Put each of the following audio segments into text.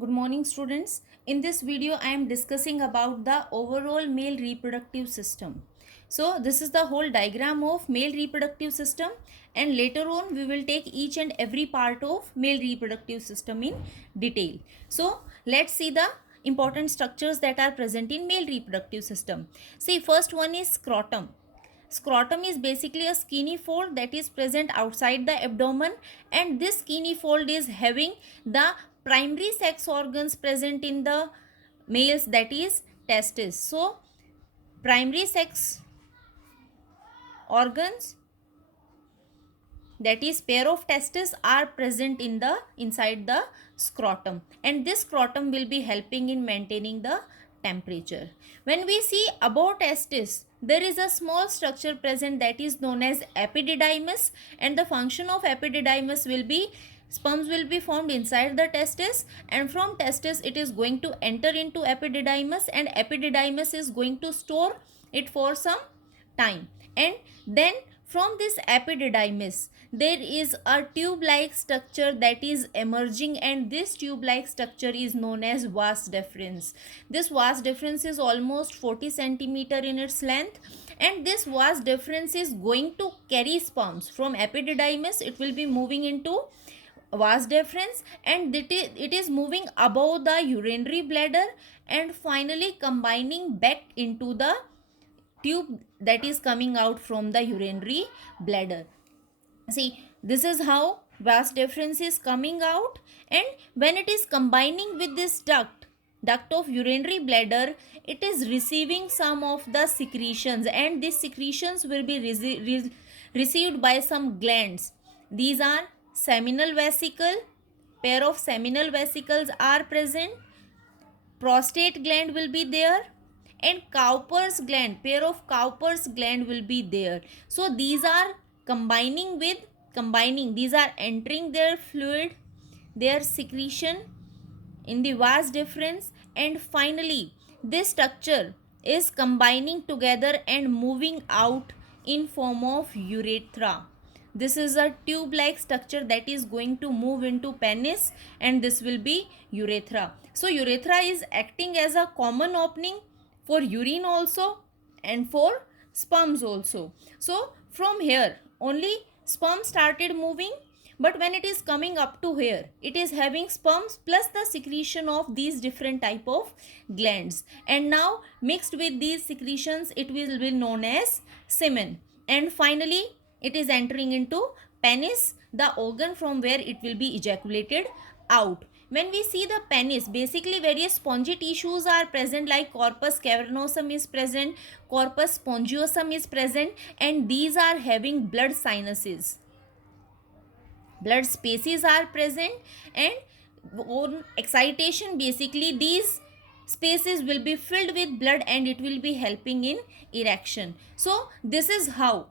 Good morning, students. In this video, I am discussing about the overall male reproductive system. So, this is the whole diagram of male reproductive system, and later on we will take each and every part of male reproductive system in detail. So, let's see the important structures that are present in male reproductive system. See, first one is scrotum. Scrotum is basically a skinny fold that is present outside the abdomen, and this skinny fold is having the primary sex organs present in the males, that is testes. So primary sex organs, that is pair of testes, are present in the inside the scrotum, and this scrotum will be helping in maintaining the temperature. When we see above testis, there is a small structure present that is known as epididymis, and the function of epididymis will be sperms will be formed inside the testis, and from testis it is going to enter into epididymis, and epididymis is going to store it for some time, and then from this epididymis there is a tube like structure that is emerging, and this tube like structure is known as vas deferens. This vas deferens is almost 40 centimeter in its length, and this vas deferens is going to carry sperms from epididymis. It will be moving into vas deferens, and it is moving above the urinary bladder and finally combining back into the tube that is coming out from the urinary bladder. See, this is how vas deferens is coming out, and when it is combining with this duct of urinary bladder, it is receiving some of the secretions, and these secretions will be received by some glands. These are seminal vesicle, pair of seminal vesicles are present, prostate gland will be there, and Cowper's gland, pair of Cowper's gland will be there. So these are combining, these are entering their fluid, their secretion in the vas deferens, and finally this structure is combining together and moving out in form of urethra. This is a tube like structure that is going to move into penis, and this will be urethra. So urethra is acting as a common opening for urine also and for sperms also. So from here only sperm started moving, but when it is coming up to here, it is having sperms plus the secretion of these different type of glands, and now mixed with these secretions it will be known as semen, and finally it is entering into penis, the organ from where it will be ejaculated out. When we see the penis, basically various spongy tissues are present, like corpus cavernosum is present, corpus spongiosum is present, and these are having blood sinuses. Blood spaces are present, and on excitation basically these spaces will be filled with blood and it will be helping in erection. So this is how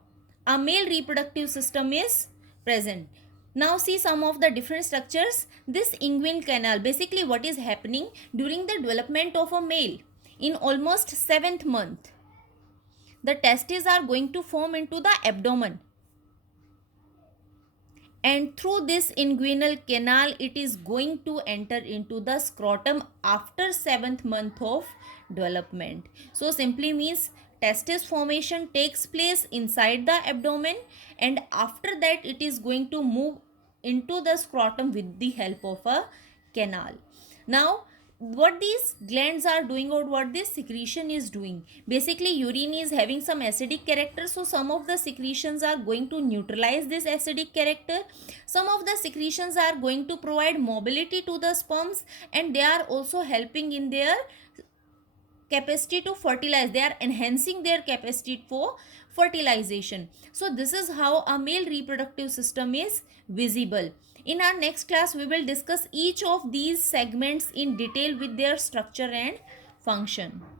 a male reproductive system is present. Now see some of the different structures. This inguinal canal, basically what is happening during the development of a male in almost 7th month, the testes are going to form into the abdomen, and through this inguinal canal it is going to enter into the scrotum after 7th month of development. So simply means testis formation takes place inside the abdomen, and after that it is going to move into the scrotum with the help of a canal. Now what these glands are doing, or what this secretion is doing, basically urine is having some acidic character, so some of the secretions are going to neutralize this acidic character. Some of the secretions are going to provide mobility to the sperms, and they are also helping in their capacity to fertilize. They are enhancing their capacity for fertilization. So this is how a male reproductive system is visible. In our next class we will discuss each of these segments in detail with their structure and function.